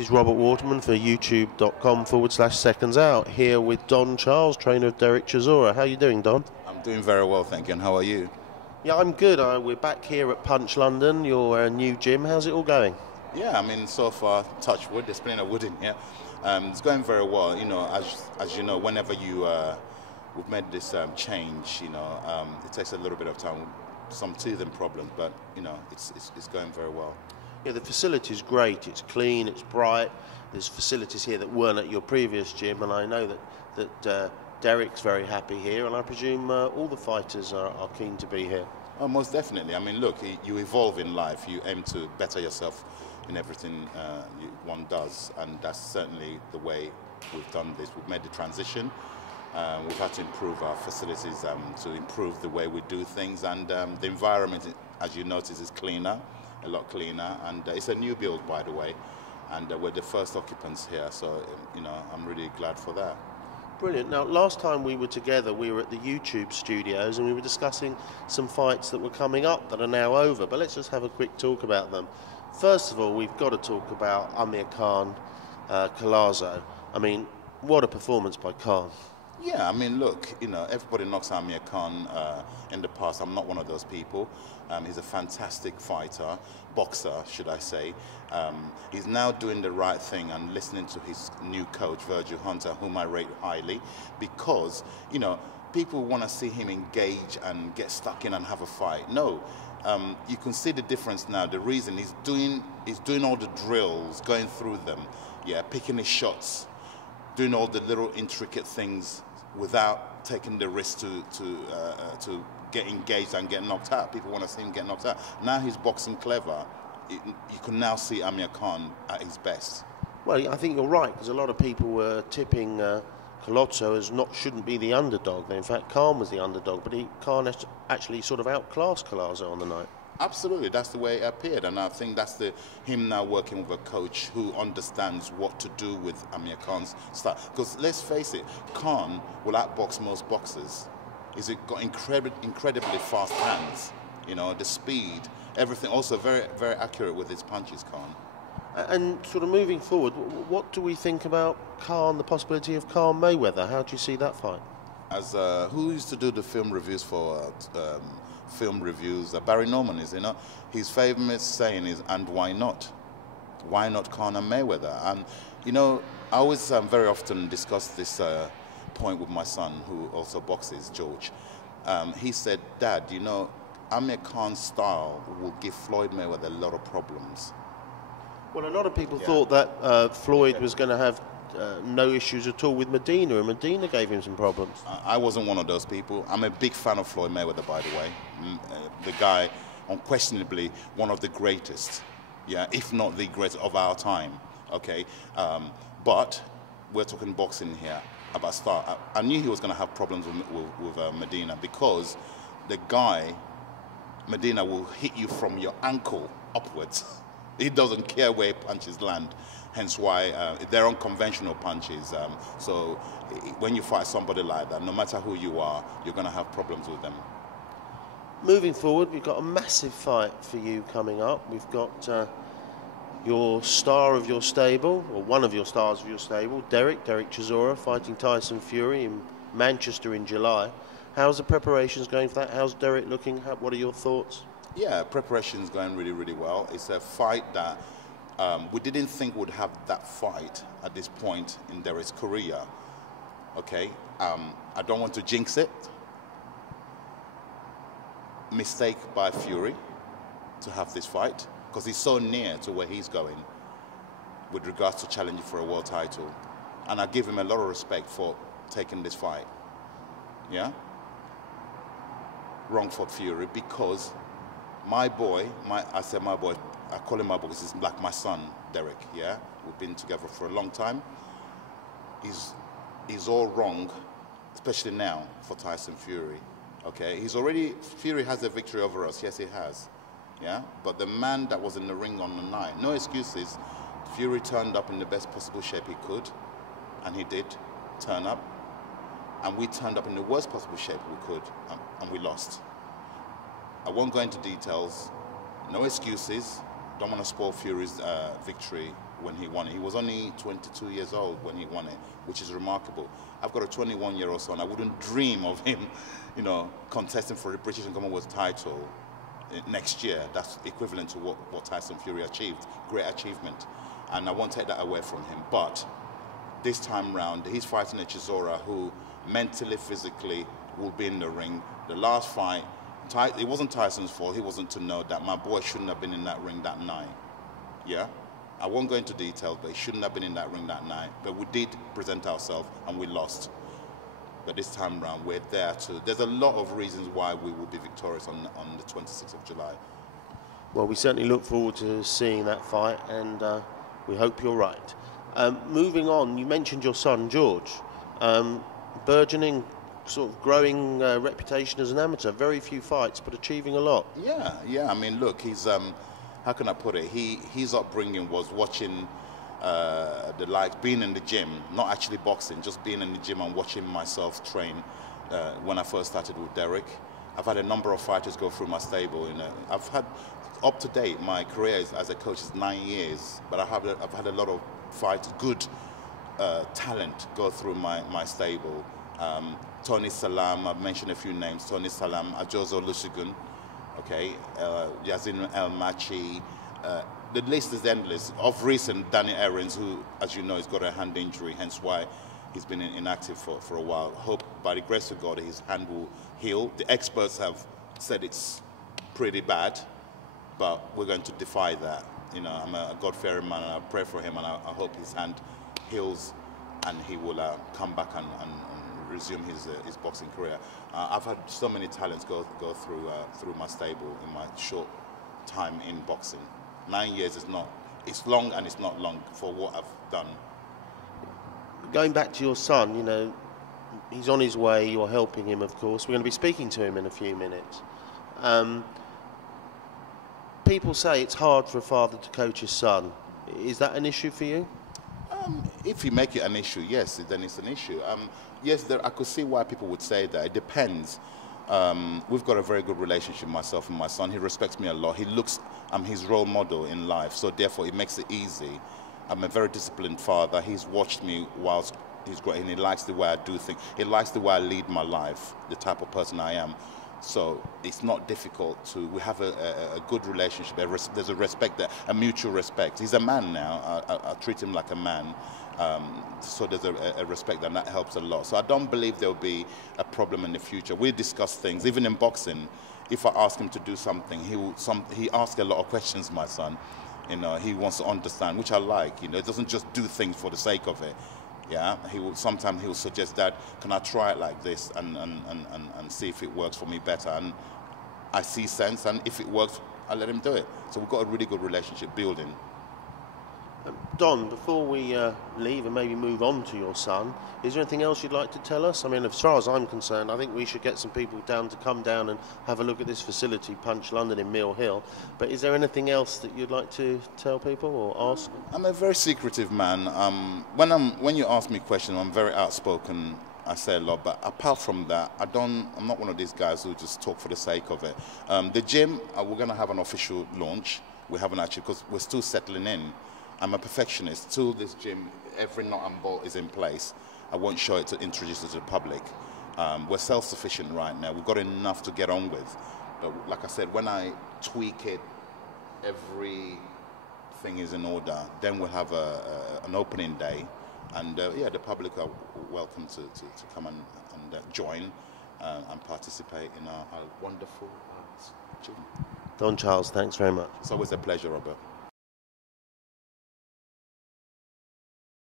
This is Robert Waterman for youtube.com/seconds out, here with Don Charles, trainer of Derek Chisora. How are you doing, Don? I'm doing very well, thank you. And how are you? Yeah, I'm good. We're back here at Punch London, your new gym. How's it all going? Yeah, I mean, so far, touch wood, there's plenty of wood in here. It's going very well. You know, as you know, whenever we've made this change, it takes a little bit of time, some teething problems, but, it's going very well. Yeah, the facility's great. It's clean, it's bright. There's facilities here that weren't at your previous gym, and I know that Derek's very happy here, and I presume all the fighters are keen to be here. Oh, most definitely. I mean, look, you evolve in life. You aim to better yourself in everything one does, and that's certainly the way we've done this. We've made the transition. We've had to improve our facilities to improve the way we do things, and the environment, as you notice, is cleaner. A lot cleaner, and it's a new build, by the way, and we're the first occupants here, so I'm really glad for that. Brilliant. Now, last time we were together, we were at the YouTube studios, and we were discussing some fights that were coming up that are now over, but let's just have a quick talk about them. First of all, we've got to talk about Amir Khan, Collazo. I mean, what a performance by Khan. Yeah, I mean, look, everybody knocks Amir Khan in the past. I'm not one of those people. He's a fantastic fighter, boxer, should I say. He's now doing the right thing and listening to his new coach, Virgil Hunter, whom I rate highly, because, people want to see him engage and get stuck in and have a fight. No, you can see the difference now. The reason he's doing all the drills, going through them, yeah, picking his shots, doing all the little intricate things without taking the risk to get engaged and get knocked out. People want to see him get knocked out. Now he's boxing clever. You can now see Amir Khan at his best. Well, I think you're right, because a lot of people were tipping Collazo as shouldn't be the underdog. In fact, Khan was the underdog, but Khan actually sort of outclassed Collazo on the night. Absolutely, that's the way it appeared, and I think that's him now working with a coach who understands what to do with Amir Khan's style. Because let's face it, Khan will outbox most boxers. He's got incredibly fast hands, the speed, everything. Also very, very accurate with his punches, Khan. And sort of moving forward, what do we think about Khan, the possibility of Khan Mayweather? How do you see that fight? As who used to do the film reviews for film reviews, Barry Norman is, his famous saying is, and why not? Why not Khan and Mayweather? And, I always very often discuss this point with my son, who also boxes, George. He said, Dad, Amir Khan's style will give Floyd Mayweather a lot of problems. Well, a lot of people thought that Floyd was going to have no issues at all with Medina, and Medina gave him some problems. I wasn't one of those people. I'm a big fan of Floyd Mayweather, by the way. The guy, unquestionably, one of the greatest, if not the greatest of our time, okay? But we're talking boxing here about style. I knew he was going to have problems with Medina, because the guy, Medina, will hit you from your ankle upwards. He doesn't care where punches land. Hence why they're unconventional punches. So when you fight somebody like that, no matter who you are, you're going to have problems with them. Moving forward, we've got a massive fight for you coming up. We've got your star of your stable, or one of your stars of your stable, Derek Chisora, fighting Tyson Fury in Manchester in July. How's the preparations going for that? How's Derek looking? What are your thoughts? Yeah, preparation's going really, really well. It's a fight that we didn't think we'd have that fight at this point in Derek's career. Okay, I don't want to jinx it. Mistake by Fury to have this fight, because he's so near to where he's going with regards to challenging for a world title. And I give him a lot of respect for taking this fight. Yeah? Wrong for Fury, because my boy, I say my boy, I call him my boy because he's like my son, Derek, yeah? We've been together for a long time. He's all wrong, especially now, for Tyson Fury, okay? Fury has a victory over us, yes he has, yeah? But the man that was in the ring on the night, no excuses, Fury turned up in the best possible shape he could, and he did turn up, and we turned up in the worst possible shape we could, and we lost. I won't go into details, no excuses, don't want to spoil Fury's victory when he won it. He was only 22 years old when he won it, which is remarkable. I've got a 21-year-old son. I wouldn't dream of him, you know, contesting for the British and Commonwealth title next year. That's equivalent to what Tyson Fury achieved. Great achievement. And I won't take that away from him. But this time round, he's fighting a Chisora who mentally, physically will be in the ring. The last fight, it wasn't Tyson's fault. He wasn't to know that my boy shouldn't have been in that ring that night. Yeah? I won't go into details, but he shouldn't have been in that ring that night. But we did present ourselves and we lost. But this time round, we're there too. There's a lot of reasons why we will be victorious on the 26th of July. Well, we certainly look forward to seeing that fight, and we hope you're right. Moving on, you mentioned your son, George. Burgeoning, sort of growing reputation as an amateur. Very few fights, but achieving a lot. Yeah. I mean, look, he's, how can I put it? His upbringing was watching the likes, being in the gym, not actually boxing, just being in the gym and watching myself train when I first started with Derek. I've had a number of fighters go through my stable. I've had, up to date, my career as a coach is 9 years, but I've had a lot of fighters, good talent go through my stable. Tony Salam, I've mentioned a few names, Tony Salam, Ajozo Lushigun, okay, Yazin El Machi, the list is endless. Of recent, Danny Aarons, who, as you know, has got a hand injury, hence why he's been inactive for a while. Hope, by the grace of God, his hand will heal. The experts have said it's pretty bad, but we're going to defy that. You know, I'm a God-fearing man, and I pray for him, and I hope his hand heals, and he will come back and resume his boxing career. I've had so many talents go through my stable in my short time in boxing. 9 years is not, it's long and it's not long for what I've done. Going back to your son, you know, he's on his way, you're helping him, of course. We're going to be speaking to him in a few minutes. People say it's hard for a father to coach his son. Is that an issue for you? If you make it an issue, yes, then it's an issue. Yes, I could see why people would say that. It depends. We've got a very good relationship, myself and my son. He respects me a lot. He looks, I'm his role model in life, so therefore it makes it easy. I'm a very disciplined father. He's watched me whilst he's growing. He likes the way I do things. He likes the way I lead my life, the type of person I am. So it's not difficult to, we have a good relationship. There's a respect there, a mutual respect. He's a man now. I treat him like a man. So there's a respect, and that helps a lot. So I don't believe there'll be a problem in the future. We discuss things, even in boxing. If I ask him to do something, he asks a lot of questions, my son. You know, he wants to understand, which I like. You know, he doesn't just do things for the sake of it. Yeah, sometimes he will suggest, Dad, can I try it like this and see if it works for me better? And I see sense, and if it works, I let him do it. So we've got a really good relationship building. Don, before we leave and maybe move on to your son, is there anything else you'd like to tell us? I mean, as far as I'm concerned, I think we should get some people down to come down and have a look at this facility, Punch London in Mill Hill. But is there anything else that you'd like to tell people or ask? I'm a very secretive man. When you ask me questions, I'm very outspoken. I say a lot, but apart from that, I'm not one of these guys who just talk for the sake of it. The gym, we're going to have an official launch. We haven't actually, because we're still settling in. I'm a perfectionist. Till this gym, every nut and bolt is in place. I won't show it to introduce it to the public. We're self-sufficient right now. We've got enough to get on with. But like I said, when I tweak it, everything is in order. Then we'll have an opening day. And yeah, the public are welcome to come and join and participate in our wonderful gym. Don Charles, thanks very much. It's always a pleasure, Robert.